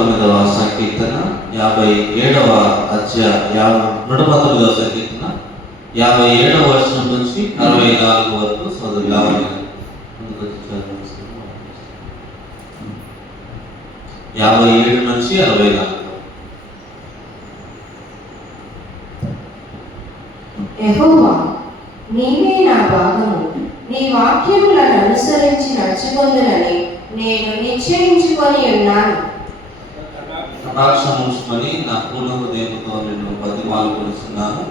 119వ సంకీర్తన 57వ అధ్యాయం 119వ సంకీర్తన 57వ వచనం నుంచి 64 వరకు సోదరు యావని 57 నుంచి 64. యెహోవా, నీవే నా భాగము, నీ వాక్యములను అనుసరించి నడుచుకొందునని నేను నిశ్చయించుకొని ఉన్నాను. కటాక్షముంచుకొని నా పూర్ణ హృదయంతో నిన్ను బతిమాలుకొనుచున్నాను.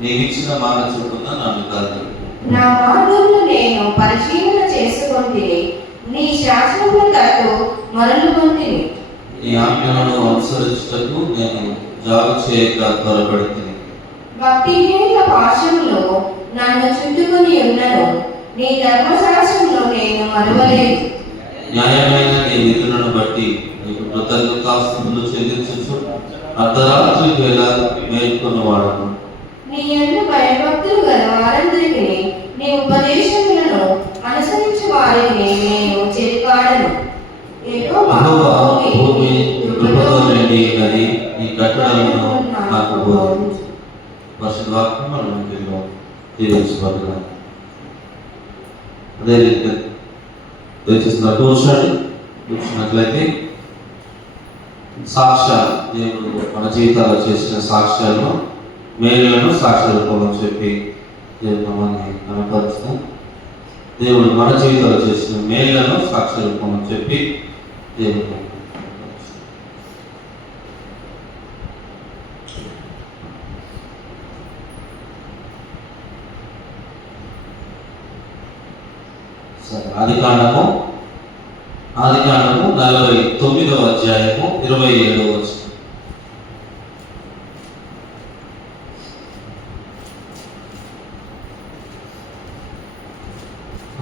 నీవిచ్చిన మాట చొప్పున నన్ను కాదు. నా మార్గమును నేను పరిశీలన చేసుకొంటిని, నీ శాసనముల తట్టు మరలుకొంటిని. నీ ఆజ్ఞలను అనుసరించుటకు నేను జాగు చేయక త్వరపడుతుంది. భక్తిహీనుల పాశములో నన్ను చుట్టుకొని ఉన్నను, నీ ధర్మశాస్త్రంలో నేను మరువలేదు. న్యాయమైన నీ విధులను బట్టి నీకు కృతజ్ఞతాస్తుతులు చెల్లించుచు అర్ధరాత్రి వేళ మేల్కొన్నవాడను. నీ యందు భయభక్తులు గల వారందరికీ నీ ఉపదేశములను అనుసరించు వారిని నేను చెరికాడను. యెహోవా భూమి కృపతో నిండి ఉన్నది, నీ కట్టడలను నాకు బోధించు. పరిశుద్ధ వాక్యం మనం దీవించబడుతున్నాం. అదే రీతిగా దయచేసిన కూర్చున్నట్లయితే సాక్ష్యాలు, దేవుడు మన జీవితాల్లో చేసిన సాక్ష్యాలను మేలులను సాక్ష్య రూపంలో చెప్పి దేవుడు మనల్ని కనపరుస్తాం. దేవుడు మన జీవితంలో చేసిన మేలులను సాక్ష్య రూపంలో చెప్పి దేవుడు ఆదికాండము 49వ అధ్యాయము 27వ వచనం.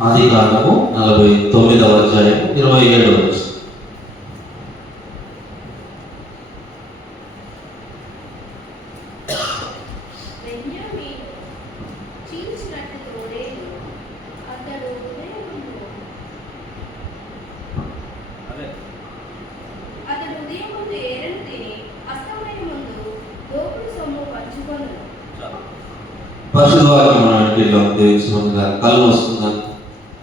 ఆదికాండము 49వ అధ్యాయము 27వ వచనం. పరిశుద్ధ వాక్యం మన ఇంటిలో దేవించగా కళ్ళు వస్తుందని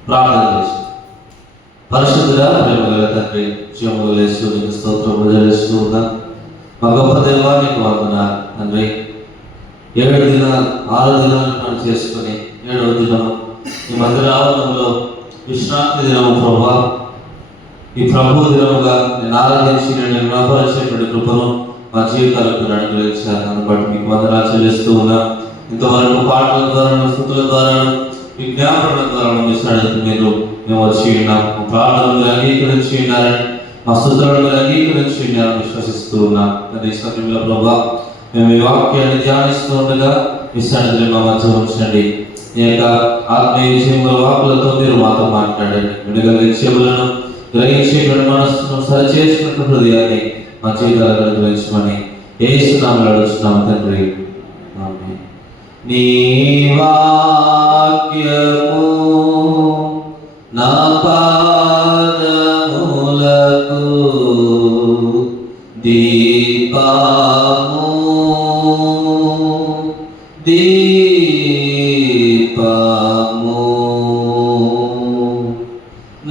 ప్రార్థన చేసి పరిశుద్ధుడా ప్రేమగల తండ్రి జీవములు వేస్తూ నీకు స్తోత్రం ప్రజలిస్తూ ఉన్నాను. మా గొప్ప దేవానికి వందనాలు తండ్రి. 6 దినాలు పని చేసుకుని 7వ దినము ఈ మందిర ఆవరణంలో విశ్రాంతి దినము ప్రభా, ఈ ప్రభు దినముగా నేను ఆరాధించి నేను వ్యాపరించేటువంటి కృపను మా జీవితాలకు అనుగ్రహించాను. దాన్ని బట్టి మీకు వందనాలు చెల్లిస్తూ ఉన్నా. ఇంతవరకు పాటల ద్వారా, స్తుతుల ద్వారా, విజ్ఞాపనల ద్వారా విశ్రాంతి మీరు మేము వచ్చి ఉన్నాం. ప్రార్థనలు అంగీకరించి ఉన్నారని, మా స్తుతులను అంగీకరించి ఉన్నారని విశ్వసిస్తూ ఉన్నాం. ఈ సమయంలో ప్రభా మేము ఈ వాక్యాన్ని ధ్యానిస్తూ ఉండగా విశ్రాంతిని మా మధ్య ఉంచండి. ఈ యొక్క ఆత్మీయ విషయంలో వాకులతో మీరు మాతో మాట్లాడండి. వినగలిగే చెవులను, గ్రహించేటువంటి మనస్సును, సరిచేసినటువంటి హృదయాన్ని మా జీవితాలను అనుగ్రహించమని యేసు నామములో అడుగుతున్నాము తండ్రి. ఆమేన్. నీ వాక్యము నా పాదములకు దీపము దీపము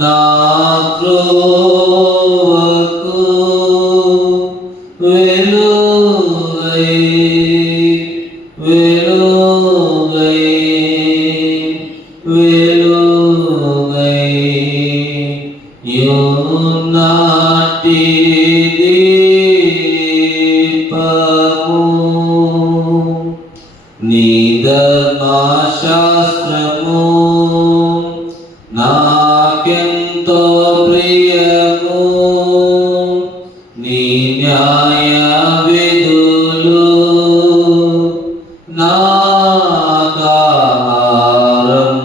నా త్రోవకు వెలుగై యునాటి దీపము నీ ధర్మశాస్త్రము నాకెంతో ప్రియము. నీ న్యాయ విధులు నాకాహారం.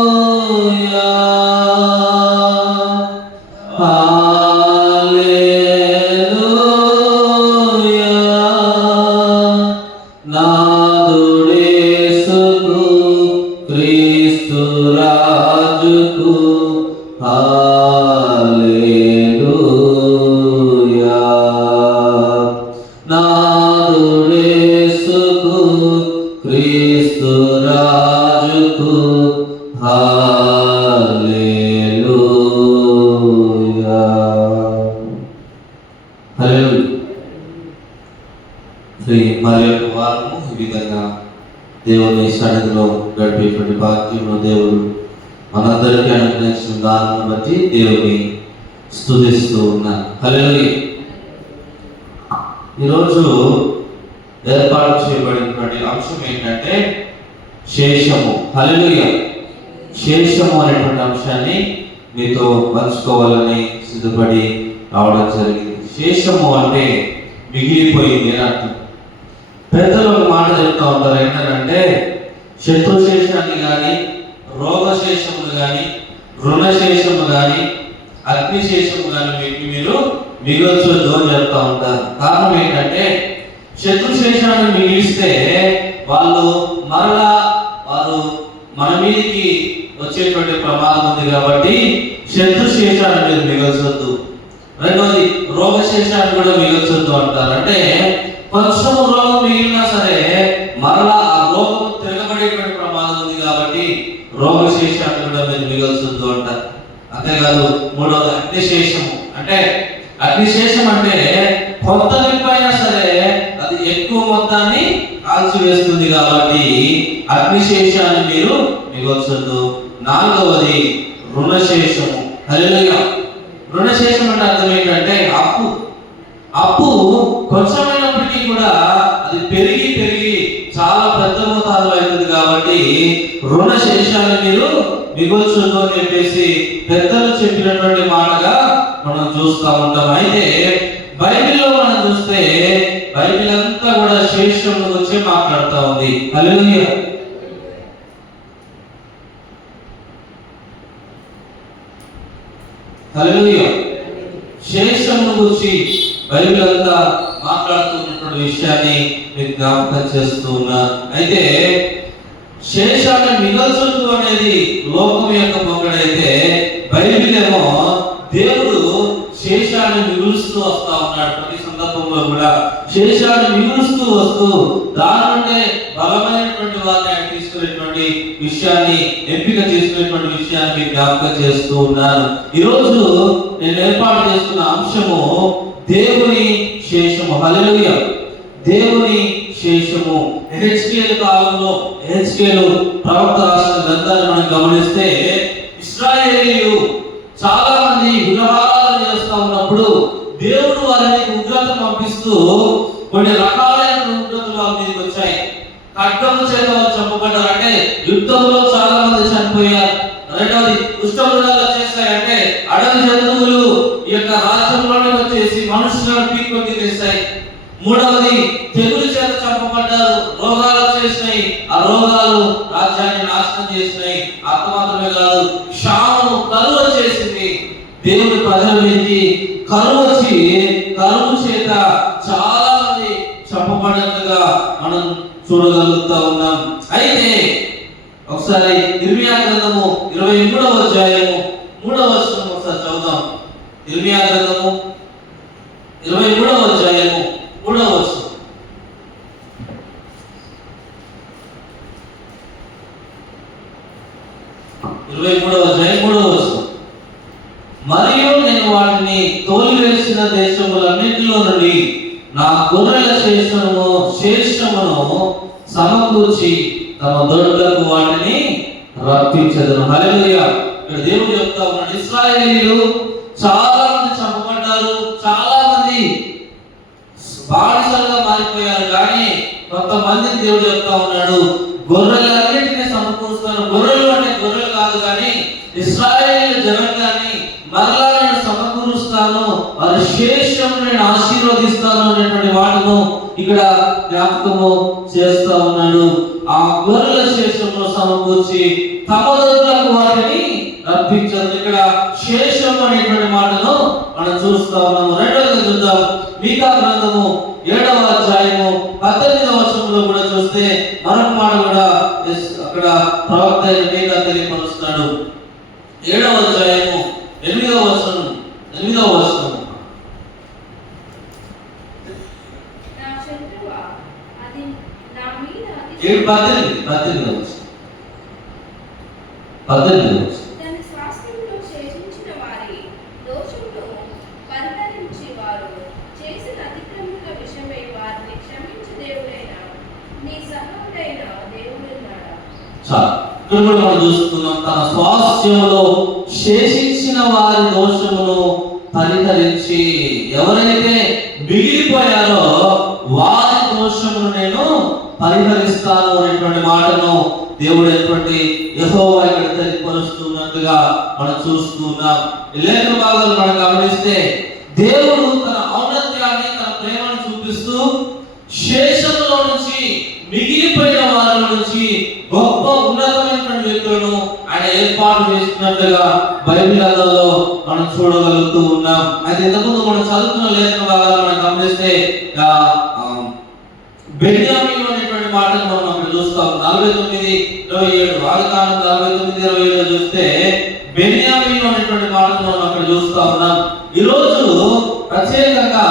హల్లెలూయా హల్లెలూయా నాదుడేసుకు క్రీస్తు రాజు రాజుకు హల్లెలూయా. నాదుడేసుకు క్రీస్తు రాజుకు హల్లెలూయా. హల్లెలూయా. మరి యొక్క వారము ఈ విధంగా దేవుని సన్నిధిలో గడిపేటువంటి భాగ్యంలో దేవుడు మనందరికీ అనుగ్రహించిన దానిని బట్టి దేవుని స్తుతిస్తూ ఉన్నాను. హల్లెలూయా. ఈరోజు ఏర్పాటు చేయబడినటువంటి అంశం ఏంటంటే శేషము. హల్లెలూయా. శేషము అనేటువంటి అంశాన్ని మీతో పంచుకోవాలని సిద్ధపడి రావడం జరిగింది. శేషము అంటే మిగిలిపోయింది అని అర్థం. పెద్దలు ఒక మాట చెప్తా ఉంటారు, ఏంటంటే శత్రుశేషాన్ని కానీ, రోగశేషములు కానీ, రుణశేషము కానీ, అగ్నిశేషము కానీ మీరు మిగల్చొద్దు అని చెప్తా ఉంటారు. కారణం ఏంటంటే శత్రుశేషాన్ని మిగిలిస్తే వారు మన మీదకి వచ్చేటువంటి ప్రమాదం ఉంది కాబట్టి శత్రుశేషాన్ని మీరు మిగల్చొద్దు. రెండోది రోగశేషాన్ని కూడా మిగల్చొద్దు అంటారు. అంటే కొంచెం రోగం మిగిలినా సరే మరలా ఆ రోగం తిరగబడేటువంటి ప్రమాదం ఉంది కాబట్టి రోగశేషాన్ని కూడా మీరు మిగల్చొద్దు అంటారు. అంతేకాదు మూడవది అగ్నిశేషము. అంటే అగ్నిశేషం అంటే కొంత నింపైనా సరే అది ఎక్కువ మొత్తాన్ని కాల్చివేస్తుంది కాబట్టి అగ్నిశేషాన్ని మీరు మిగల్చొద్దు. నాలుగవది రుణశేషము. హల్లెలూయా. రుణశేషం అంటే అర్థం ఏంటంటే అప్పు కొంచెమైనప్పటికీ కూడా అది పెరిగి చాలా పెద్ద మోతాదులో అవుతుంది కాబట్టి రుణశేషాన్ని మీరు మిగల్చొద్దు అని చెప్పేసి పెద్దలు చెప్పినటువంటి మాటగా మనం చూస్తూ ఉంటాం. అయితే బైబిల్లో మనం చూస్తే బైబిల్ అంతా కూడా శేషం గురించి మాట్లాడుతూ ఉంది. హల్లెలూయా. హల్లెలూయా. శేషం గురించి బైబిల్ అంతా మాట్లాడుతున్నటువంటి విషయాన్ని మీకు జ్ఞాపకం చేస్తూ ఉన్నా. అయితే శేషాన్ని మిగల్చొద్దు అనేది లోకం యొక్క పొగడైతే బైబిల్ ఏమో దేవుడు శేషాన్ని మిగులుస్తూ వస్తా ఉన్నాడు. ప్రతి సందర్భంలో కూడా శేషాన్ని మిగులుస్తూ వస్తూ దాని నుండే బలమైనటువంటి వారిని తీసుకునేటువంటి విషయాన్ని ఎంపిక చేసుకునేటువంటి విషయాన్ని మీకు జ్ఞాపకం చేస్తూ ఉన్నాను. ఈరోజు నేను ఏర్పాటు చేస్తున్న అంశము దేవుని శేషము. హల్లెలూయా. దేవుని శేషము. ఎహెజ్కేలు కాలంలో ఎహెజ్కేలు ప్రవక్త రాసిన గ్రంథాన్ని మనం గమనిస్తే ఇశ్రాయేలీయులు చాలా మంది విగ్రహారాధన చేస్తూ ఉన్నప్పుడు దేవుడు వారిని ఉగ్రత పంపిస్తూ కొన్ని రకాలైన ఉగ్రతలు వారి మీదకి వచ్చాయి. ఖడ్గము చేత వారు చంపబడ్డారు. అంటే యుద్ధంలో చాలా మంది చనిపోయారు. రెండవది కుష్ఠమృగాలు వచ్చేస్తాయంటే అడవి జంతువులు ఈ యొక్క రాజ్యంలోనే వచ్చేసి మనుషులను పీక్కొని తినేస్తాయి. మూడవది తెగులు చేత చంపబడ్డారు. రోగాలు వచ్చేసినాయి. ఆ రోగాలు రాజ్యాన్ని నాశనం చేసినాయి. అంత మాత్రమే కాదు, క్షామము కరువు వచ్చేసింది. దేవుని ప్రజల మీదకి కరువు వచ్చి కరువు చేత చాలా మంది చంపబడినట్టుగా మనం చూడగలుగుతా ఉన్నాం. అయితే ఒకసారి ఇర్మియా గ్రంథము 23వ అధ్యాయము 3వ వచనం ఒకసారి చదువుదాం. ఇర్మియా గ్రంథము 23వ అధ్యాయము 3వ వచనం. మరియు నేను వాటిని తోలివేసిన దేశములన్నిటిలో నుండి నా గొర్రెల శేషమును సమకూర్చి తమ దొడ్లకు వాటిని రప్పించదును. హల్లెలూయా. ఇక్కడ దేవుడు చెప్తా ఉన్నాడు, ఇశ్రాయేలీయులు చాలా మంది చంపబడ్డారు, చాలా మంది బానిసలుగా మారిపోయారు. కానీ కొంతమంది దేవుడు చెప్తా ఉన్నాడు, గొర్రెలన్నిటిని సమకూరుస్తాను. గొర్రెలు అంటే గొర్రెలు కాదు, కానీ ఇశ్రాయేలు జనాంగాన్ని మరలా నేను సమకూరుస్తాను, వారి శేషం నేను ఆశీర్వదిస్తాను అనేటువంటి మాటను ఇక్కడ జ్ఞాపకము చేస్తా ఉన్నాడు. ఆ గొర్రెల శేషంలో సమకూర్చి తమ దొడ్లకు వాటిని రప్పించారు. ఇక్కడ శేషం అనేటువంటి మాటను మనం చూస్తా ఉన్నాము. రెండవది చూద్దాం. మీకా గ్రంథము 7వ అధ్యాయము 18వ వచనంలో కూడా చూస్తే మరొక మాట కూడా అక్కడ ప్రవక్త మీకా తెలియపరుస్తున్నాడు. 7వ అధ్యాయము 8వ వచనం. నా శత్రువా, అది నా మీద 18 తన స్వాస్థ్యంలో శేషించిన వారి దోషమును పరిహరించి వారు చేసిన అతిక్రమముల విషయమై వారిని క్షమించు దేవుడైన నీ సహాయుడైన దేవుడున్నాడా. ఇక్కడ కూడా మనం చూస్తున్నాం, తన స్వాస్థ్యంలో శేషించిన వారి దోషమును పరిహరించి, ఎవరైతే మిగిలిపోయారో వారి దోషమును నేను పరిహరిస్తాను అనేటువంటి మాటను దేవుడైనటువంటి యెహోవా ఇక్కడ తెలియపరుస్తున్నట్టుగా మనం చూస్తున్నాం. ఈ లేఖన భాగాలు మనం గమనిస్తే దేవుడు తన ఔన్నత్యాన్ని, తన ప్రేమను చూపిస్తూ శేషంలో నుంచి, మిగిలిపోయిన వారి నుంచి గొప్ప ఉన్నతమైనటువంటి వ్యక్తులను ఆయన ఏర్పాటు చేస్తున్నట్లుగా బైబిల్ గ్రంథంలో మనం చూడగలుగుతూ ఉన్నాం. అయితే ఇంతకుముందు మనం చదువుతున్న లేఖన భాగాలు మనం గమనిస్తే బెన్యామీను అనేటువంటి మాటను మనం అక్కడ చూస్తాం. 49:27 ఆదికాండం 49:27 చూస్తే బెన్యామీను అనేటువంటి మాటను మనం అక్కడ చూస్తా ఉన్నాం. ఈ రోజు ప్రత్యేకంగా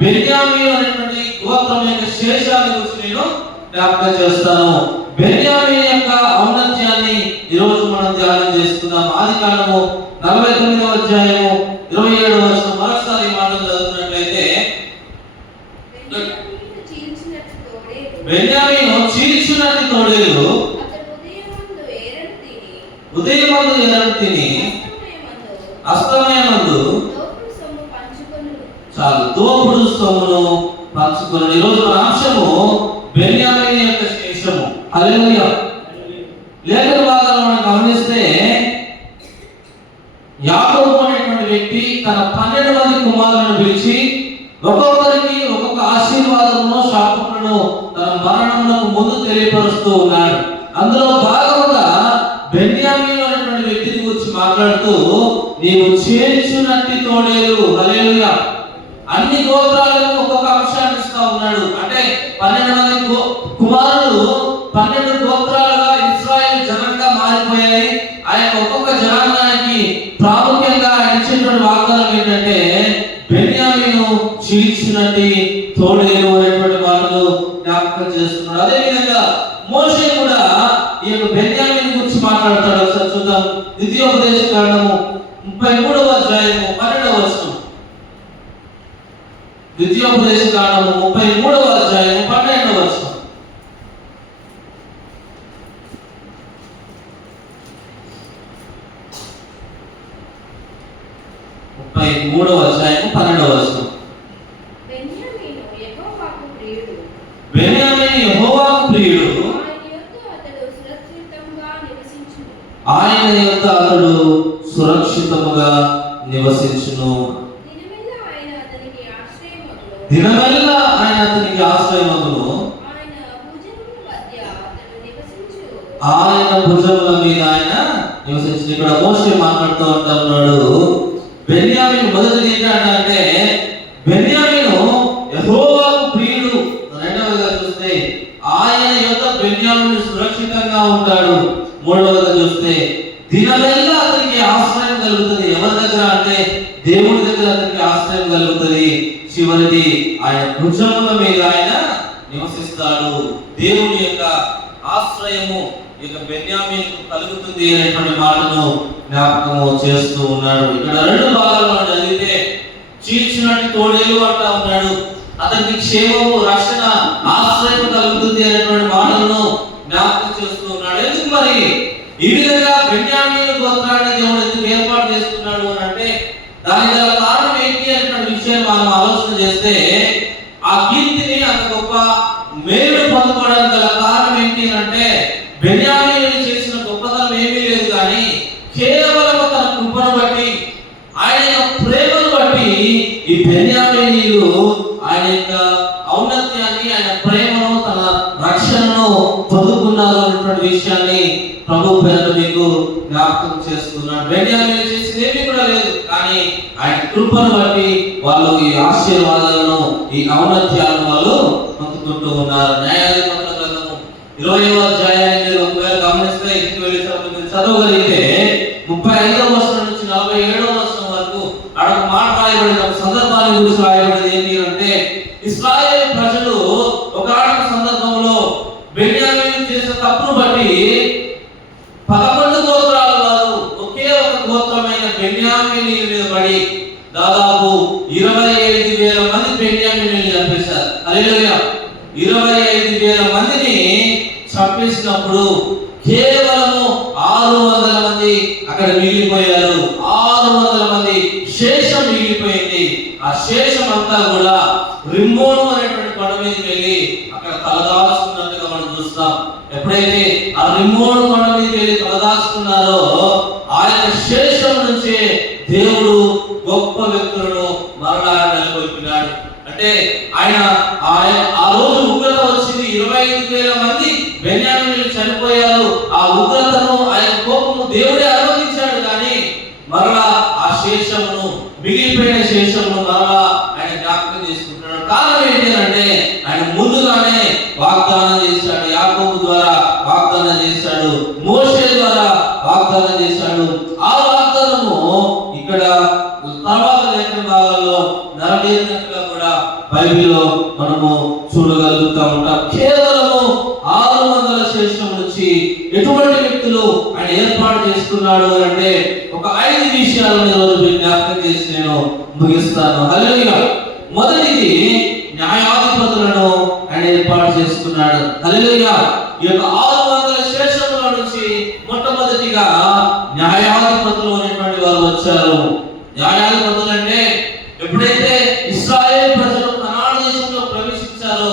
బెన్యామీను అనేటువంటి గోత్రం యొక్క శేషాన్ని గురించి నేను జ్ఞాపకం చేస్తాను. బెన్యామీను యొక్క ఔన్నత్యాన్ని ఈ రోజు మనం ధ్యానం చేస్తున్నాం. ఆదికాండము 49వ అధ్యాయము 27వ వచనం మరొకసారి ఈ మాటలు చదువుతున్నట్లయితే, బెన్యామీను చీల్చునట్టి తోడేలు ఉదయమందు ఎరడు తిని అస్తమయమందు చాలు దోపుడు సొమ్మును పంచుకుని. ఈరోజు మన అంశము బెన్యామీను యొక్క శేషము. హల్లెలూయా. లేఖన భాగాలు మనం గమనిస్తే యాకోబు అనేటువంటి వ్యక్తి తన 12 మంది కుమారులను పిలిచి ఒక్కొక్కరికి ఒక్కొక్క ఆశీర్వాదమును, శాపములను తన మరణమునకు ముందు తెలియపరుస్తూ ఉన్నాడు. అందులో భాగముగా బెన్యామీను అనేటువంటి వ్యక్తిని గురించి మాట్లాడుతూ, నీవు చేర్చునట్టి తోడేలు. హల్లెలూయా. అన్ని గోత్రాలకు ఒక్కొక్క అంశాన్ని ఇస్తా ఉన్నాడు. అంటే 12 మంది కుమారులు 12 గోత్రాలుగా ఇశ్రాయేలు జనంగా మారిపోయాయి. ఆ యొక్క ఒక్కొక్క జనాంగానికి ప్రాముఖ్యంగా ఆయన ఇచ్చినటువంటి వాగ్దానం ఏంటంటే బెన్యామీను చీల్చినట్టి తోడేలు అనేటువంటి మాటలు జ్ఞాపకం చేస్తున్నాడు. అదే విధంగా మోషే కూడా ఈ యొక్క బెన్యామీను గురించి మాట్లాడతాడు. ఒకసారి చూద్దాం. ద్వితీయోపదేశకాండము 33వ అధ్యాయము 12వ వచనం. ద్వితీయోపదేశకాండము 33వ అధ్యాయము 12వ వచనం. 33వ అధ్యాయము 12వ వచనం. బెన్యామీను యెహోవాకు ప్రియుడు, ఆయన యొద్ద అతడు సురక్షితముగా నివసించును. దినమెల్లా ఆయన అతనికి ఆశ్రయమగును. ఆయన భుజముల మీద ఆయన నివసించు. ఇక్కడ మోషే మాట్లాడుతూ ఉంటున్నాడు. బెన్యామీను మొదటిది ఏంటంటే బెన్యామీను యెహోవాకు ప్రియుడు. రెండవదిగా చూస్తే ఆయన యొక్క బెన్యామీను సురక్షితంగా ఉంటాడు. మూడవదిగా చూస్తే దినమెల్లా అతనికి ఆశ్రయం కలుగుతుంది. ఎవరి దగ్గర అంటే దేవుడి దగ్గర అతనికి ఆశ్రయం కలుగుతుంది. చివరిది ఆయన భుజముల మీద ఆయన నివసిస్తాడు. దేవుని యొక్క ఆశ్రయము ఇక బెన్యామీనుకు కలుగుతుంది అనేటువంటి మాటను జ్ఞాపకము చేస్తూ ఉన్నాడు. ఇక్కడ 2 భాగాలు చదివితే చీల్చినట్టు తోడేలు అంటా ఉన్నాడు. అతనికి క్షేమము, రక్షణ, ఆశ్రయం కలుగుతుంది అనేటువంటి మాటలను జ్ఞాపకం చేస్తూ ఉన్నాడు. ఎందుకు మరి ఈ విధంగా బెన్యామీను గోత్రాన్ని దేవుడు ఎందుకు ఏర్పాటు చేస్తున్నాడు అని అంటే దానికి గల కారణం ఏంటి అనేటువంటి విషయాన్ని మనం ఆలోచన చేస్తే ఆ కీర్తిని అంత గొప్ప మేలు పొందుకోవడానికి గల కారణం ఏంటి అంటే బెన్యామీను చేసిన గొప్పతనం ఏమీ లేదు, కానీ కేవలం తన కృపను బట్టి, ఆయన యొక్క ప్రేమను బట్టి ఈ బెన్యామీనీయులు ఆయన యొక్క ఔన్నత్యాన్ని, ఆయన ప్రేమను, తన రక్షణను పొందుకున్నారు అనేటువంటి విషయాన్ని ప్రభు పేరు మీకు జ్ఞాపకం చేస్తున్నాడు. బెన్యామీను చేసింది ఏమీ కూడా లేదు, కానీ ఆయన కృపను బట్టి వాళ్ళు ఈ ఆశీర్వాదాలను, ఈ ఔన్నత్యాలను వాళ్ళు పొందుకుంటూ ఉన్నారు. న్యాయాధిపతుల గ్రంథము 20వ అధ్యాయాన్ని మీరు ఒకవేళ గమనిస్తే ఇంటికి వెళ్ళి చదవగలిగితే 35వ 47వ వరకు అక్కడ ఒక మాట రాయబడింది, ఒక సందర్భాన్ని గురించి రాయబడింది. ఏంటి అంటే ఇశ్రాయేలు ప్రజలు ఒకనొక సందర్భంలో బెన్యామీను చేసిన తప్పును బట్టి 11 గోత్రాల వారు ఒకే ఒక గోత్రమైన బెన్యామీను మీద పడి దాదాపు 25,000 మంది బెన్యామీనులను చంపేశారు. హల్లెలూయా. 25,000 మందిని చంపేసినప్పుడు కేవలము 600 మంది అక్కడ మిగిలిపోయారు. 600 మంది శేషం మిగిలిపోయింది. ఆ శేషం అంతా కూడా రిమ్మోను అనేటువంటి కొండ మీదకి వెళ్ళి అక్కడ తలదాచుకున్నట్టుగా మనం చూస్తాం. ఎప్పుడైతే ఆ రిమ్మోను కొండ మీదకి వెళ్ళి తలదాచుకున్నారో ఆయన శేషం నుంచే దేవుడు గొప్ప వ్యక్తులను మరలా నెలకొల్పినాడు. అంటే ఆయన ఆ రోజు ఉగ్రత వచ్చింది, 25,000 మంది బెన్యామీనులు చనిపోయారు. ఆ ఉగ్రతను ఆయన కోపము దేవుడే అనుమతించాడు. కానీ మరలా ఆ శేషమును, మిగిలిపోయిన శేషమును మరలా ఆయన జ్ఞాపకం చేసుకుంటున్నాడు. కారణం ఏంటి అంటే ఆయన ముందుగానే వాగ్దానం చేశాడు. యాకోబు ద్వారా వాగ్దానం చేశాడు, మోషే ద్వారా వాగ్దానం చేశాడు. ఆ వాగ్దానము ఇక్కడ తర్వాత లేఖన భాగాల్లో నెరవేరినట్టుగా కూడా బైబిల్లో మనము చూడగలుగుతా ఉంటాం. కేవలము 600 శేషం నుంచి ఎటువంటి వ్యక్తులు ఆయన ఏర్పాటు చేసుకున్నాడు అంటే ఒక 5 విషయాలను ఈరోజు జ్ఞాపకం చేసి నేను ముగిస్తాను. హల్లెలూయా. మొదటిది న్యాయాధిపతులను ఆయన ఏర్పాటు చేసుకున్నాడు. హల్లెలూయా. ఈ యొక్క 600 శేషముల నుంచి మొట్టమొదటిగా న్యాయాధిపతులు అనేటువంటి వారు వచ్చారు. న్యాయాధిపతులు అంటే ఎప్పుడైతే ఇశ్రాయేలు ప్రజలు కనాను దేశంలో ప్రవేశించారో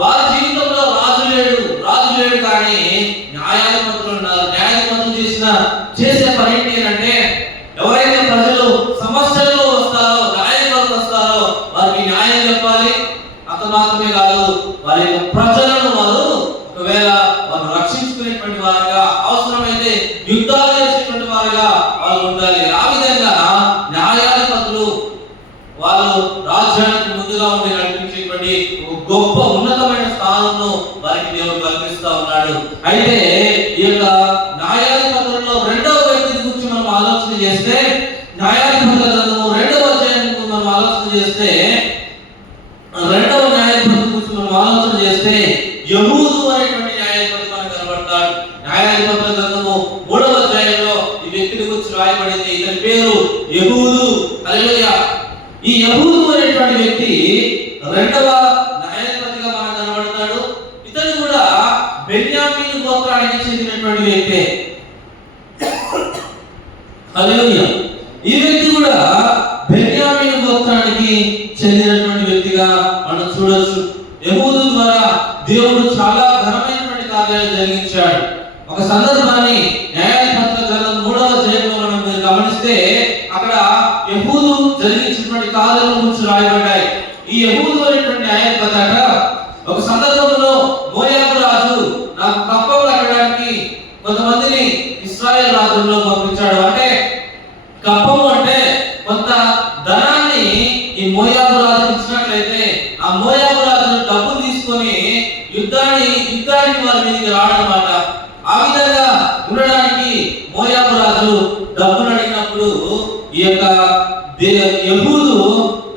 వారి జీవితంలో రాజు లేడు కానీ న్యాయాధిపతులు ఉన్నారు. న్యాయాధిపతులు చేసే పని ఏంటి అంటే ఎవరైతే ప్రజలు సమస్యల్లో వస్తారో, న్యాయాధిపతులు వస్తారో వారికి న్యాయం చెప్పాలి. అంత మాత్రమే కాదు, వారి యొక్క ప్రజలను వారు ఒకవేళ వారు రక్షించుకునేటువంటి వారుగా, అవసరమైతే యుద్ధాలు చేసేటువంటి వారుగా వాళ్ళు ఉండాలి. ఆ విధంగా న్యాయాధిపతులు వాళ్ళు రాజ్యానికి ముందుగా ఉండి నడిపించేటువంటి ఒక గొప్ప ఉన్నతమైన స్థానంలో వారికి దేవుడు కల్పిస్తా ఉన్నాడు. అయితే ఈ యొక్క న్యాయాధిపతులలో రెండవ వ్యక్తి గురించి మనం ఆలోచన చేస్తే, న్యాయాధిపతుల గ్రంథము 2వ అధ్యాయం మనం ఆలోచన చేస్తే, రెండవ న్యాయాధిపతి గురించి మనం ఆలోచన చేస్తే యెహూదు అనేటువంటి న్యాయాధిపతి మనకు కనబడతాడు. న్యాయాధిపతుల గ్రంథము 3వ అధ్యాయంలో ఈ వ్యక్తి గురించి రాయబడింది. ఇతని పేరు యెహూదు. హల్లెలూయా. ఈ యెహూదు అనేటువంటి వ్యక్తి రెండవ న్యాయాధిపతిగా మనకు కనబడతాడు. ఇతను కూడా బెన్యామీను గోత్రానికి చెందినటువంటి వ్యక్తి. హల్లెలూయా. ఈ వ్యక్తి కూడా బెన్యామీను గోత్రానికి చెందినటువంటి వ్యక్తిగా మనం చూడొచ్చు. యెహూదు ద్వారా దేవుడు చాలా ఘనమైనటువంటి కార్యాలు జరిగించాడు. ఒక సందర్భాన్ని న్యాయాధిపతుల గ్రంథం 3వ అధ్యాయంలో మనం మీరు గమనిస్తే అక్కడ యెహూదు జరిగించినటువంటి కార్యాల గురించి రాయబడ్డాయి. ఈ యెహూదు అనేటువంటి న్యాయాధిపతి ఒక సందర్భంలో మోయాబు రాజు నాకు కప్పం కట్టడానికి కొంతమందిని ఇశ్రాయేల్ రాజ్యంలో పంపించాడు. అంటే కప్పము అంటే కొంత ధనాన్ని ఈ మోయాబు రాజు ఇచ్చినట్లయితే ఆ మోయాబు రాజు డబ్బులు తీసుకొని యుద్ధానికి వారి మీదకి రావడమాట. ఆ విధంగా ఉండడానికి మోయాబు రాజు డబ్బులు అడిగినప్పుడు ఈ యొక్క యెహూదు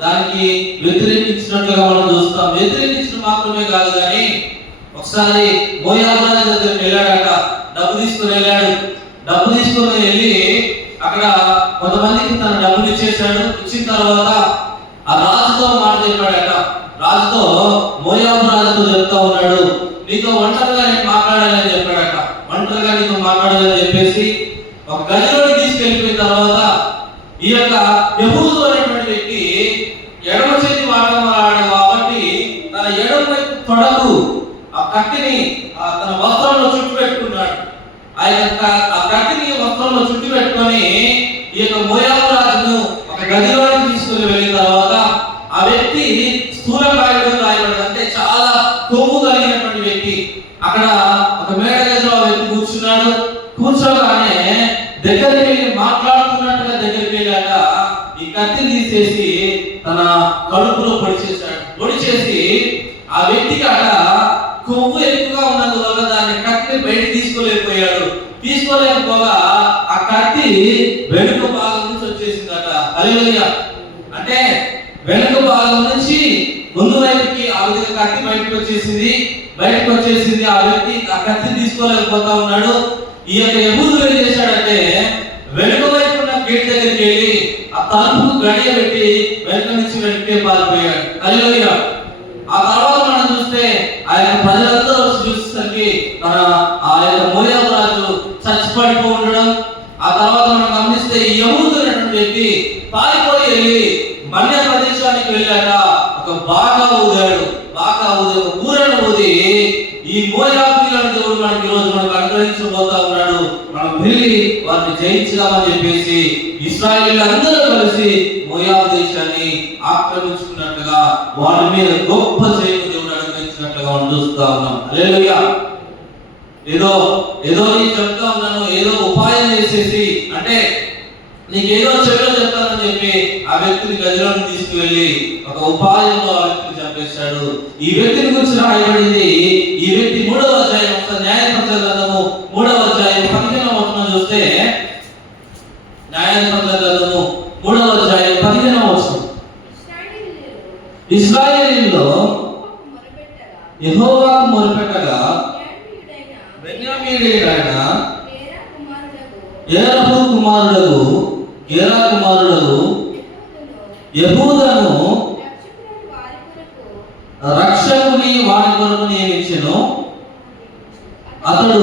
దానికి వ్యతిరేకించినట్లుగా మనం చూస్తాం. వ్యతిరేకించడం మాత్రమే కాదు కానీ ఒకసారి మోయాబు రాజు దగ్గరికి వెళ్ళాడట, డబ్బు తీసుకుని వెళ్ళాడు. డబ్బు తీసుకుని వెళ్ళి అక్కడ కొంతమందికి తన డబ్బులు ఇచ్చేసాడు. ఇచ్చిన తర్వాత ఆ రాజుతో మాట చెప్పాడట. రాజుతో మోయాబు రాజుతో చెప్తా ఉన్నాడు, నీతో ఒంటరిగా నేను మాట్లాడాలని చెప్పాడట. ఒంటరిగా నీతో మాట్లాడాలని చెప్పేసి ఒక గదిలోకి తీసుకెళ్ళిపోయిన తర్వాత ఈ యొక్క యెహూదు అనేటువంటి వ్యక్తి ఎడమ చేతి వాడమరాడు కాబట్టి తన ఎడమ వైపు తొడకు ఆ కత్తిని తన వస్త్రంలో చుట్టు పెట్టుకున్నాడు. ఆ కత్తిని వస్త్రంలో చుట్టు పెట్టుకొని ఈ యొక్క మోయాబు రాజును ఒక గదిలోకి తీసుకుని వెళ్ళిన తర్వాత ఆ వ్యక్తి స్థూలకాయుడు రాయబడి, అంటే చాలా కొవ్వు కలిగినటువంటి వ్యక్తి. అక్కడ ఒక మేడ గదిలో ఆ వ్యక్తి కూర్చున్నాడు. కూర్చోగానే దగ్గరికి వెళ్ళి మాట్లాడుతున్నట్టుగా దగ్గరికి వెళ్ళాక ఈ కత్తిని తీసేసి తన కడుపులో పొడిచేసి ఆ వ్యక్తికి అట కొవ్వు ఎక్కువగా ఉన్నందువల్ల దాన్ని కత్తిని బయట తీసుకోలేకపోయాడు. తీసుకోలేకపోగా ఆ కత్తి వెనుక భాగం నుంచి బయటకు వచ్చేసింది. ఆ వ్యక్తి ఆ కత్తి తీసుకోలేకపోతా ఉన్నాడు. ఈ యొక్క యెహూదు ఏం చేశాడంటే వెనుక వైపు ఉన్న గేట్ దగ్గరికి వెళ్ళి ఆ తలుపు గడియ పెట్టి వెనుక నుంచి వెనక్కి పారిపోయాడు. హల్లెలూయా. ఆ తర్వాత మనం చూస్తే ఆ యొక్క ప్రజలందరూ వచ్చి చూసేసరికి ఆ యొక్క మోయాబు రాజు చచ్చిపడిపో ఉండడం. ఆ తర్వాత మనం గమనిస్తే ఈ యెహూదు అనేటువంటి వ్యక్తి పారిపోయి వెళ్ళి మన్య ప్రదేశానికి వెళ్ళాక ఒక బాగా ఊదాడు. ఒక ఊరను ఊది ఈ మోయాబీయులను దేవుడు మనకి ఈరోజు మనకు అనుగ్రహించబోతా ఉన్నాడు. మనం వెళ్ళి వారిని జయించుదామని చెప్పేసి ఇశ్రాయేలీయులందరూ కలిసి మోయాబు దేశాన్ని ఆక్రమించుకున్నట్లుగా వారి మీద గొప్ప జయము దేవుడు అనుగ్రహించినట్లుగా మనం చూస్తా ఉన్నాం. హల్లెలూయా. ఏదో నేను చెప్తా ఉన్నాను, ఏదో ఉపాయం చేసేసి అంటే నీకేదో చెవిలో చెప్తానని చెప్పి ఆ వ్యక్తిని గదిలోకి తీసుకువెళ్ళి ఒక ఉపాయంలో ఆ వ్యక్తిని చంపేశాడు. ఈ వ్యక్తిని గురించి రాయబడింది. ఈ వ్యక్తి 3వ అధ్యాయం న్యాయాధిపతుల గ్రంథము 3వ అధ్యాయం 15వ వచనం చూస్తే, న్యాయాధిపతుల గ్రంథము 3వ అధ్యాయం 15వ వచనం, ఇశ్రాయేలీయుల్లో యెహోవాకు మొరపెట్టగా బెన్యామీనీయుడైన గెరా కుమారుడగు యెహూదను రక్షకుని వారి కొరకు నియమించెను. అతడు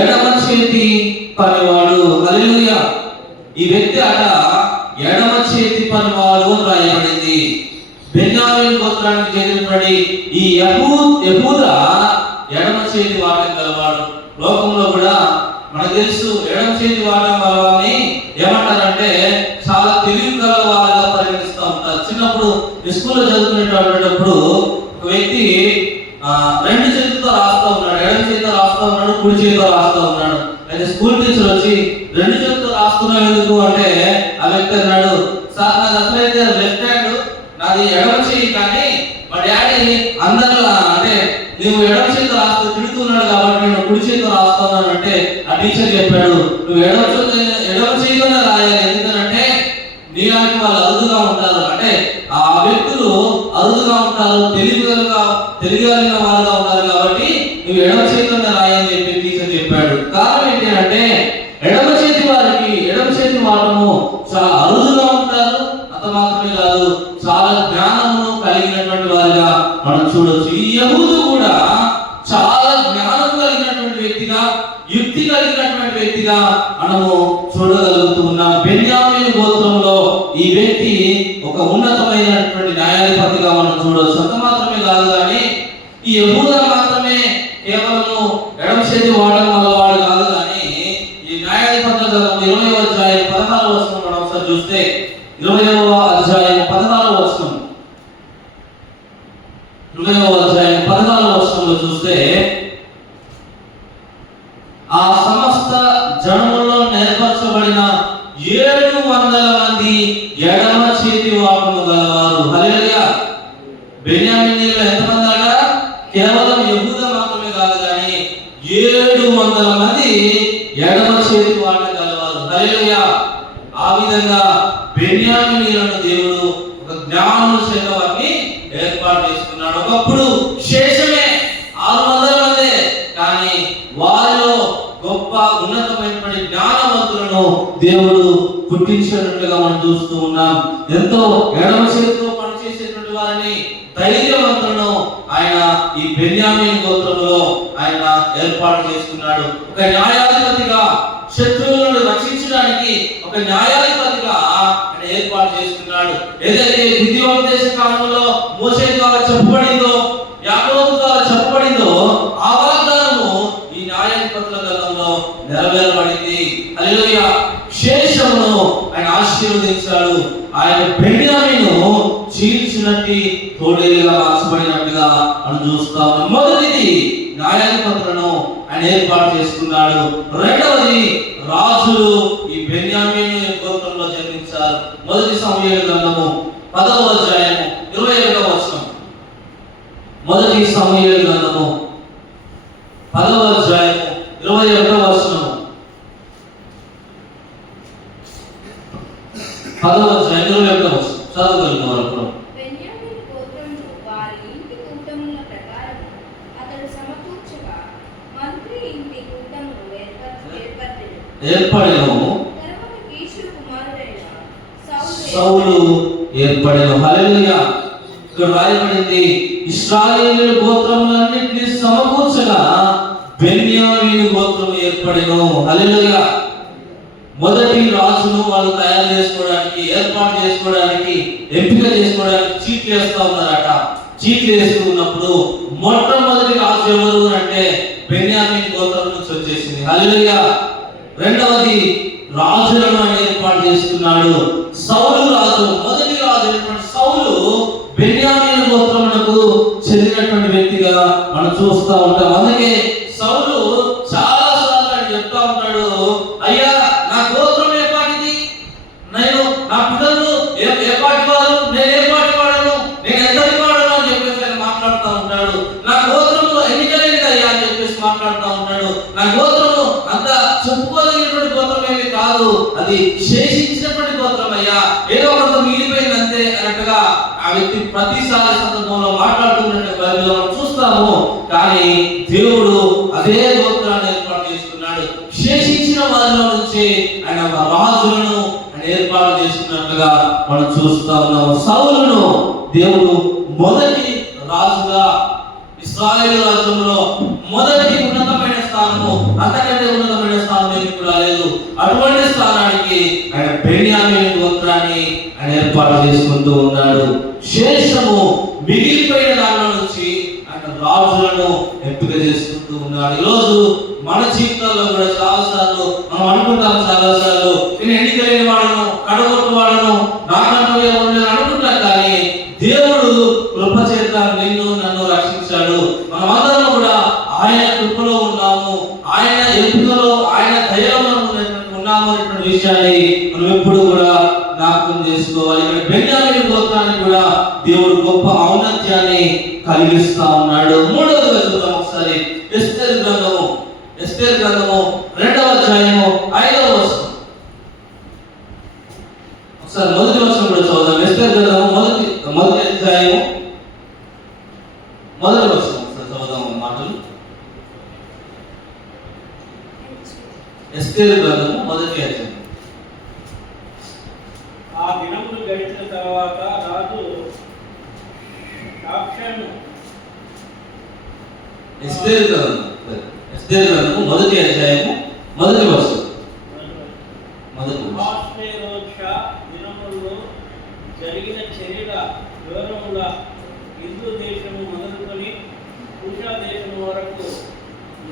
ఎడమ చేతి పనివాడు. హల్లెలూయా. ఈ వ్యక్తి అట ఎడమ చేతి పనివాడు అని రాయబడింది. బెన్యామీను గోత్రానికి చెందినటువంటి ఈ యెహూదా ఎడమ చేతి వాటం గలవాడు. లోకంలో కూడా మనకు తెలుసు ఎడమ చేతి వాటం గలవాడిని ఏమంటారంటే చాలా తెలివి గల వారిగా పరిగణిస్తూ ఉంటారు. చిన్నప్పుడు స్కూల్లో చదువుకునేటప్పుడు ఒక వ్యక్తి 2 చేతులతో రాస్తా ఉన్నాడు. ఎడమ చేతితో రాస్తా ఉన్నాడు, కుడి చేతితో రాస్తా ఉన్నాడు. అయితే స్కూల్ టీచర్ వచ్చి 2 చేతులతో రాస్తున్నావు ఎందుకు అంటే ఆ వ్యక్తి అన్నాడు, సార్ నాది అసలైతే లెఫ్ట్ హ్యాండ్, నాది ఎడమ చేయి, కానీ మా డాడీ అందరిలా అంటే నువ్వు ఎడమ చేతితో రాస్తూ తిడుతున్నాడు కాబట్టి నేను కుడి చేతితో రాస్తున్నాను అంటే ఆ టీచర్ చెప్పాడు, నువ్వు ఎడమ చేతితోనే రాయాలి, ఎందుకంటే నీలాంటి వాళ్ళు అరుదుగా ఉంటారు, అంటే ఆ వ్యక్తులు అరుదుగా ఉంటారు, తెలియగలిగిన వాళ్ళుగా ఉంటారు, కాబట్టి నువ్వు ఎడమ చేతితోనే రాయని చెప్పి టీచర్ చెప్పాడు. కారణం ఏంటి అంటే ఎడమ చేతి వారము చాలా అరుదుగా ఉంటారు. అంత మాత్రమే కాదు, చాలా జ్ఞానమును కలిగినటువంటి వారిగా మనం చూడొచ్చు. ఈ యెహూదు కూడా చాలా జ్ఞానం కలిగినటువంటి వ్యక్తిగా, యుక్తి కలిగినటువంటి వ్యక్తిగా మనము చూడగలుగుతూ ఉన్నాం. బెన్యామీను గోత్రంలో ఈ వ్యక్తి ఒక ఉన్నతమైనటువంటి న్యాయాధిపతిగా మనం చూడవచ్చు. అంత మాత్రమే కాదు, కానీ ఈ యెహూదా మాత్రమే కేవలము ఎడమ చేతి వాడడం వల్ల వాడు కాదు, కానీ ఈ న్యాయాధిపతుల గ్రంథం 20వ అధ్యాయం 16వ వచనం మనం ఒకసారి చూస్తే, 20వ అధ్యాయం 16వ వచనం, 20వ అధ్యాయం 16వ వచనంలో చూస్తే, ఆ సమస్త జనములో నేర్పరచబడిన 700 మంది ఎడమ చేతి వాటము గలవారు. హల్లెలూయా. బెన్యామీనీయుల్లో ఎంతమంది అట? కేవలం యెహూదా మాత్రమే కాదు, కానీ 700 మంది ఎడమ చేతి వాటం గలవారు. హల్లెలూయా. ఆ విధంగా బెన్యామీనీయులను దేవుడు ఒక జ్ఞానము చేత వారిని ఏర్పాటు చేసుకున్నాడు. ఒకప్పుడు శేషమే 600 మంది, కానీ వారిలో గొప్ప ఉన్నతమైనటువంటి జ్ఞానవంతులను దేవుడు పుట్టించినట్లుగా మనం చూస్తూ ఉన్నాం. ఎంతో ఎడమ చేతితో పనిచేసేటువంటి వారిని, ధైర్యవంతులను ఆయన ఈ బెన్యామీను గోత్రంలో ఆయన ఏర్పాటు చేసుకున్నాడు. ఒక న్యాయాధిపతిగా, శత్రువులను రక్షించడానికి ఒక న్యాయాధిపతిగా ఆయన ఏర్పాటు చేసుకున్నాడు. ఏదైతే ద్వితీయోపదేశ కాలంలో మోషే ద్వారా చెప్పబడిందో, యాకోబు ద్వారా చెప్పబడిందో, ఆ వాగ్దానము ఈ న్యాయాధిపతుల గ్రంథంలో నెరవేరబడింది. హల్లెలూయా. శేషమును ఆయన ఆశీర్వదించాడు. ఆయన బెన్యామీను చీల్చినట్టు తోడేలుగా మార్చబడినట్టుగా మనం చూస్తాం. మొదటిది న్యాయాధిపతులను ఆయన ఏర్పాటు చేసుకున్నాడు. రెండవది రాజులు ఈ బెన్యామీను గోత్రంలో జన్మించారు. మొదటి సమూయేలు గ్రంథము 10వ అధ్యాయము 21వ వచనం. మొదటి సమూయేలు గ్రంథము 10వ అధ్యాయము 21వ వచనం. 10వ అధ్యాయం 21వ వచనం చదవగలుగుతారు. బెన్యామీను గోత్రము వారి ఇంటి ఏర్పడెను. తరువాత కీషు కుమారుడైన సౌలు ఏర్పడెను. హల్లెలూయా. ఇక్కడ రాయబడింది, ఇశ్రాయేలు గోత్రములన్నిటినీ సమకూర్చగా బెన్యామీను గోత్రం ఏర్పడెను. హల్లెలూయా. మొదటి రాజును వాళ్ళు తయారు చేసుకోవడానికి, ఏర్పాటు చేసుకోవడానికి, ఎంపిక చేసుకోవడానికి చీట్లు వేస్తా ఉన్నారట. చీట్లు వేస్తూ ఉన్నప్పుడు మొట్టమొదటి రాజు ఎవరు అంటే బెన్యామీను గోత్రం నుంచి వచ్చేసింది. హల్లెలూయా. రెండవది రాజులను ఆయన ఏర్పాటు చేసుకున్నాడు. సౌలు రాజు, మొదటి రాజు అయినటువంటి సౌలు బెన్యామీను గోత్రమునకు చెందినటువంటి వ్యక్తిగా మనం చూస్తూ ఉంటాం. అందుకే సౌలు చాలా సార్లు ఆయన చెప్తా ఉంటాడు, అయ్యా నా గోత్రం ఏ పాటిది, నేను నా పిల్లలు ఏ పాటి వారు, నేను ఏ పాటి వాడను, నేను ఎంతటి వాడను అని చెప్పేసి ఆయన మాట్లాడుతూ ఉంటాడు. నా గోత్రము ఎన్నికలేనిది అయ్యా అని చెప్పేసి మాట్లాడుతూ ఉంటాడు. నా గోత్రము అంత చెప్పుకోదగినటువంటి గోత్రం ఏమి కాదు, అది శేషించినటువంటి గోత్రం అయ్యా, ఏదో కొంత మిగిలిపోయింది అంతే అన్నట్టుగా ఆ వ్యక్తి ప్రతిసారి సందర్భంలో మాట్లాడుతున్నట్టు బైబిల్లో మనం చూస్తాము. కానీ దేవుడు అదే గోత్రాన్ని ఏర్పాటు చేసుకున్నాడు. శేషించిన వారిలో నుంచి ఆయన రాజులను ఆయన ఏర్పాటు చేసుకున్నట్లుగా మనం చూస్తా ఉన్నాము. సౌలును దేవుడు మొదటి రాజుగా ఇశ్రాయేలు రాజ్యంలో మొదటి ఉన్నతమైన స్థానము, అంతకంటే ఉన్నతమైన స్థానం ఏమి కూడా లేదు. అటువంటి స్థానానికి ఆయన బెన్యామీను గోత్రాన్ని ఆయన ఏర్పాటు చేసుకుంటూ ఉన్నాడు. శేషము మిగిలిపోయిన దానిలో నుంచి ఆయన రాజులను ఎంపిక చేసుకుంటూ ఉన్నాడు. ఈరోజు మన జీవితాల్లో కూడా చాలాసార్లు మనం అనుకుంటాం, చాలాసార్లు నేను ఎన్నికలేని వాడను, కడగొట్టు వాడను, నాకంటూ ఎవరు అనుకుంటాం. కానీ దేవుడు కృప చేత నిన్ను నన్ను రక్షించాడు. మనమందరం కూడా ఆయన కృపలో ఉన్నాము, ఆయన ఎంపికలో, ఆయన దయలో ఉన్నాము అనేటువంటి విషయాన్ని మనం ఎప్పుడు కూడా జ్ఞాపకం చేసుకోవాలి. ఇక్కడ బెన్యామీను గోత్రానికి కూడా దేవుడు గొప్ప ఔన్నత్యాన్ని కలిగిస్తా ఉన్నాడు. మూడవదిగా చూద్దాం ఒకసారి ఎస్తేరు గ్రంథము 2వ అధ్యాయము 5వ వచనం. ఒకసారి మొదటి వచనం కూడా చదువుదాం. ఎస్తేరు గ్రంథము మొదటి అధ్యాయము 1వ వచనం ఒకసారి చదువుదాం మాటలు. ఎస్తేరు గ్రంథము 1వ అధ్యాయం. ఆ దినములు గడిచిన తర్వాత రాజు సాక్ష్యాన్ని ఎస్తేరు గ్రంథము 1వ అధ్యాయము 1వ వచనం. అహష్వేరోష దినములలో జరిగిన చర్యల వివరముల హిందూ దేశము మొదలుకొని కుషా దేశము వరకు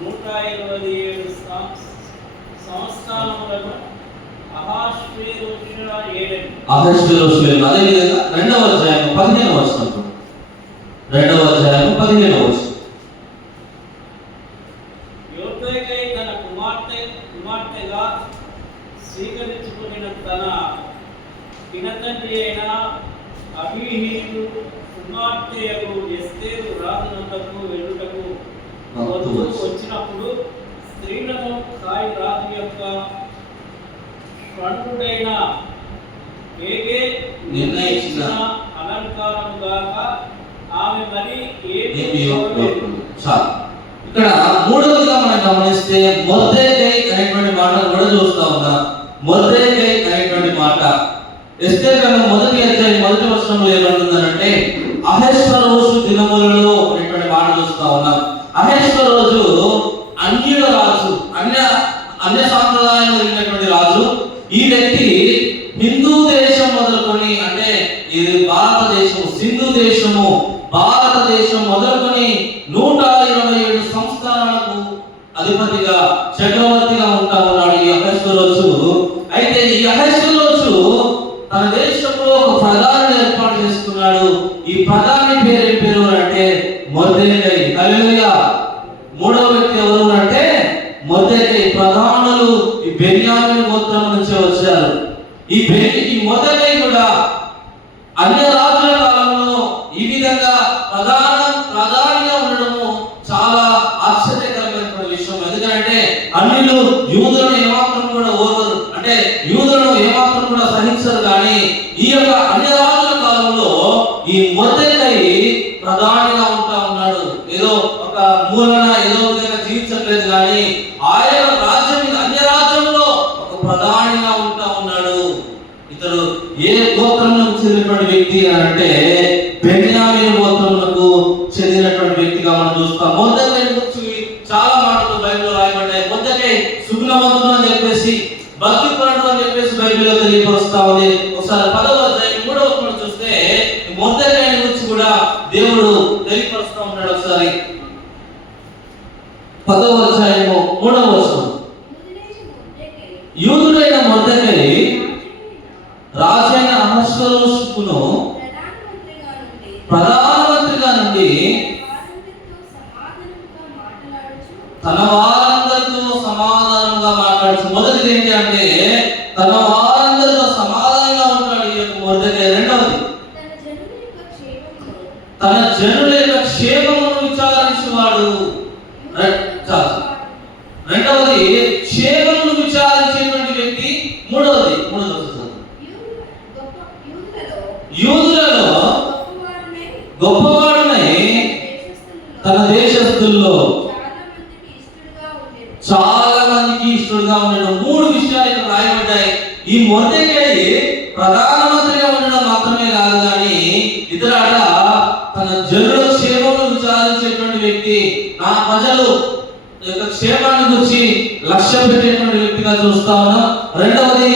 127 సంస్థానములను అహష్వేరోష ఏడెను. అదే విధంగా 2వ అధ్యాయము 15వ వచనం. 2వ అధ్యాయము 15వ వచనం. యోర్దోకై తన కుమార్తెగా స్వీకరించుకున్న తన పినతండ్రి అయిన అబీహీలు కుమార్తెయగు ఎస్తేరు రాజునంతకు వెళ్ళుటకు వచ్చినప్పుడు స్త్రీలను సాయి రాజు యొక్క పండుడైన ఏగే నిర్ణయించిన అలంకారము గాక ఆమె మరి ఏమి ఇక్కడ మూడవదిగా మనం గమనిస్తే మొర్దెకై అనేటువంటి మాటను కూడా చూస్తా ఉన్నాం. మొర్దెకై అనేటువంటి మాట ఎస్తేరు గ్రంథం 1వ అధ్యాయం 1వ వచనంలో ఏమంటుందనంటే అహష్వేరోషు దినములలో అనేటువంటి మాట చూస్తా ఉన్నాం. అహష్వేరోషు అన్యుల రాజు, అన్య సాంప్రదాయం కలిగినటువంటి రాజు. ఈ వ్యక్తి హిందూ దేశం మొదలుకొని, అంటే ఇది భారతదేశం, సింధు దేశము, భారతదేశం మొదలుకొని 127 సంస్థానాలకు అధిపతిగా, చక్రవర్తిగా ఉంటా ఉన్నాడు ఈ అహష్వేరోషు. అయితే ఈ అహష్వేరోషు తన దేశంలో ఒక ప్రధాని ఏర్పాటు చేసుకున్నాడు. ఈ ప్రధాని పేరు అంటే మొర్దెకై. హల్లెలూయా. మూడవ వ్యక్తి ఎవరు అంటే మొర్దెకై. ప్రధానులు ఈ బెన్యామీను గోత్రం నుంచి వచ్చారు. ఈ మొర్దెకై కూడా అన్య రాజుల కాలంలో ఈ విధంగా ప్రధానిగా ఉండడము చాలా ఆశ్చర్యకరమైనటువంటి విషయం. ఎందుకంటే అన్యులు యూదులను ఏమాత్రం కూడా ఓర్వరు, అంటే యూదులను ఏమాత్రం కూడా సహించరు. కానీ ఈ యొక్క అన్య రాజుల కాలంలో ఈ మొర్దెకై ప్రధానిగా ఉంటా ఉన్నాడు. ఏదో ఒక మూలన ఏదో విధంగా జీవించట్లేదు, కానీ ఆయన రాజ్యం మీద, అన్య రాజ్యంలో ఒక ప్రమాణిగా ఉంటా ఉన్నాడు. ఇతడు ఏ గోత్రంలోకి చెందినటువంటి వ్యక్తి అని అంటే బెన్యామీను గోత్రములకు చెందినటువంటి వ్యక్తిగా మనం చూస్తాం. మొర్దెకై గురించి చాలా మాటలు బైబిల్లో రాయబడ్డాయి. మొర్దెకై సుగుణవంతుడు అని చెప్పేసి, భక్తిపరుడు అని చెప్పేసి బైబిల్లో తెలియపరుస్తా ఉంది. ఒకసారి 10వ అధ్యాయం 3వ వచనం చూస్తే మొర్దెకై గురించి కూడా దేవుడు తెలియపరుస్తా ఉన్నాడు. ఒకసారి 10వ అధ్యాయము 3వ వచనం. యూదుడైన మొర్దెకై రాజైన అహష్వేరోషుకును ప్రధానమంత్రిగా నుండి తన వారందరితో సమాధానంగా మాట్లాడుతూ, మొదటిది ఏంటి అంటే తన వారందరితో సమాధానంగా ఉంటాడు ఈ యొక్క మొర్దెకై. రెండవది తన జనుల యొక్క క్షేమమును విచారించేవాడు. రెండవది క్షేమమును విచారించేటువంటి వ్యక్తి. మూడవది యూదులలో గొప్పవాడునై తన దేశస్థుల్లో చాలా మందికి ఇష్టడుగా ఉండడం. 3 విషయాలు ఇక్కడ రాయబడ్డాయి. ఈ మొర్దెకై ప్రధానమంత్రిగా ఉండడం మాత్రమే కాదు కానీ ఇతరాట తన జనుల క్షేమమును విచారించేటువంటి వ్యక్తి, నా ప్రజలు యొక్క క్షేమాన్ని గురించి లక్ష్యం పెట్టేటువంటి వ్యక్తిగా చూస్తా ఉన్నాం. రెండవది